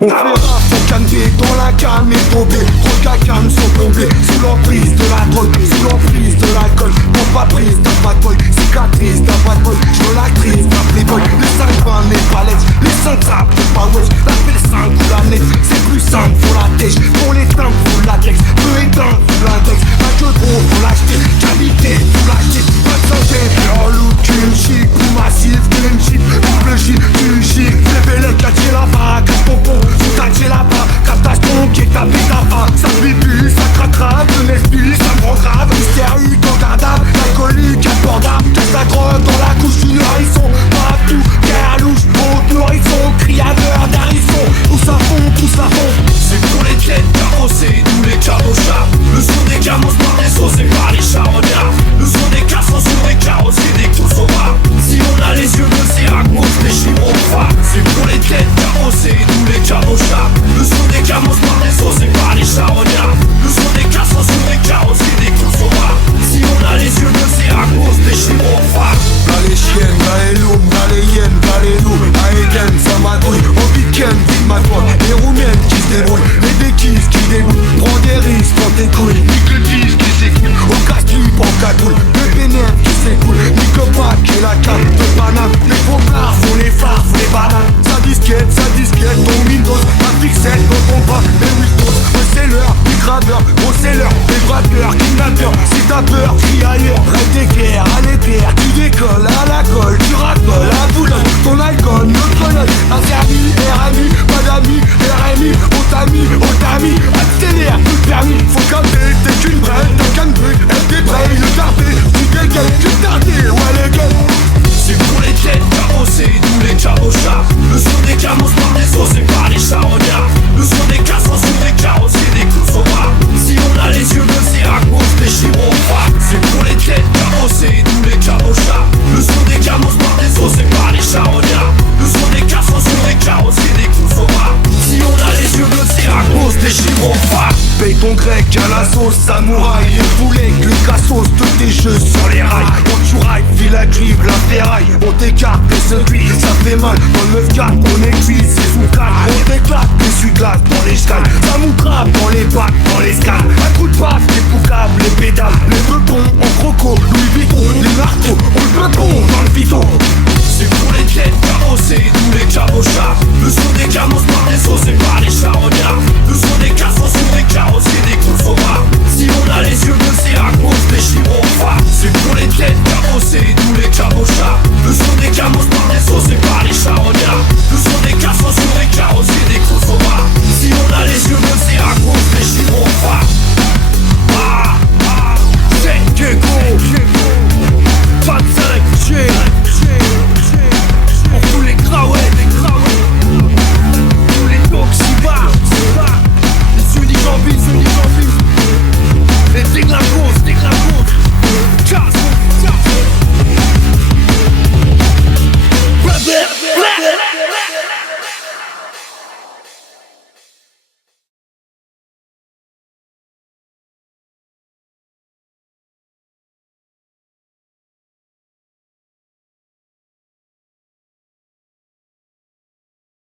On fait rap pour calmer dans la calme et tomber. Trop de gars calmes sont tombés sous l'emprise de la drogue, sous l'emprise de l'alcool. T'as pas prise, t'as pas de boy, cicatrice, t'as pas de boy. J'veux l'actrice, t'as playboy. Les 5 20, les palettes, les 5 trappes, les pas wesh. La P5 ou la net, c'est plus simple pour la tèche. Pour les timbres, faut la latex, peu éteint, faut l'index. Pas que trop, faut l'acheter, qualité, faut l'acheter. Pas de santé, en look, une chic, plus massif, une chip, double chip, du chic. Révélez, cacher la vague, cache ton pont. Sous ta tché là-bas, captage ton qui est tapé là-bas. Ça pipi, ça craque, de l'esprit, ça me rend grave. Hystérique, en cadavre, l'alcoolique, abordable. Cache la drogue dans la couche du nourrisson. Partout, guerre louche, haute nourrisson. Criadeur d'harisson, tous à fond, tous à fond. C'est pour les têtes carrossées, tous les cabochats. Le son des camos par les sauces et par les charognards. Le son des cassons sur des carrossiers, des coups au bras. Si on a les yeux bleus, c'est à cause des chirophares. C'est pour les têtes carrossées, tous les cabochats. Le son des camos par les sauces et par les charognards. Le son des cassons sur des carrossiers, des coups au bras. Si on a les yeux bleus, c'est à cause des chirophares. Là les chiennes, là les loups, là les hyènes, là les loups. À Eden, ça m'adouille. Au week-end, vite ma droite. Les roumiennes qui se débrouillent, les béquilles qui dégoûtent. Prends des risques dans tes couilles. Nique le disque qui s'écoule. Au casse-tube en cagoule. Le bénéf qui s'écoule. Nique le pack et la cape de banane. Les gros blards font les phares, font les bananes. Sa disquette, ton Windows. La fixette, ton combat, les Windows. C'est l'heure, les graveurs, c'est l'heure. Les braqueurs, kidnappeurs. Si t'as peur, crie ailleurs. Rêve des guerres, à l'éther. Tu décolles à la colle, tu racoles à Boulogne. Ton alcool, notre note. Interdit, RMI, pas d'amis, RMI. Au tamis, accélère, tout permis. Faut calmer, t'es qu'une brève, t'as qu'un brut. Elle débraye, le tardé, tu dégaines, tu tardé, ouais les gars. C'est pour les têtes carrossées, tous les cabochats. Le son des camos par les sauces et par les charognards. Le son des cassons sur des carrossiers, des coups au bras. Si on a les yeux bleus, c'est à cause des chirophares. C'est pour les têtes carrossées, tous les cabochats. Le son des camos par les sauces et par les charognards. Le son des cassons sur des carrossiers, des coups au bras. Si on a les yeux bleus, c'est à cause des chirophares. Paye ton grec à la sauce samouraï. Les boulets, le cassos, tous tes jeux sur les rails. Quand tu railles, file la grive, la ferraille. On t'écarte, et se cuit, ça fait mal. Dans le 9-4, on est cuit, c'est sous calme. On t'éclate, les suclates dans les scales. Ça moucrape dans les bacs, dans les scales. Un coup de baffe, les poucables, les pédales. Les peupons en croco, Louis Vuitton. Les marteaux, on le peupon dans le bidon. C'est pour les têtes carrossées, tous les cabochats. Le son des camos par les sauces et